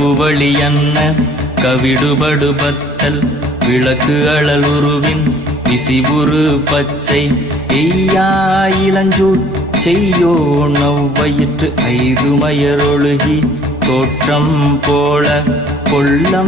கப்புவழி அன்ன கவிடுபடுபத்தல் விளக்கு அழல் உருவின் விசிபுரு பச்சை எய்யா இளஞ்சூர் செய்யோ நவ்வயிற்று ஐதுமயரொழுகி தோற்றம் போல கொள்ளம்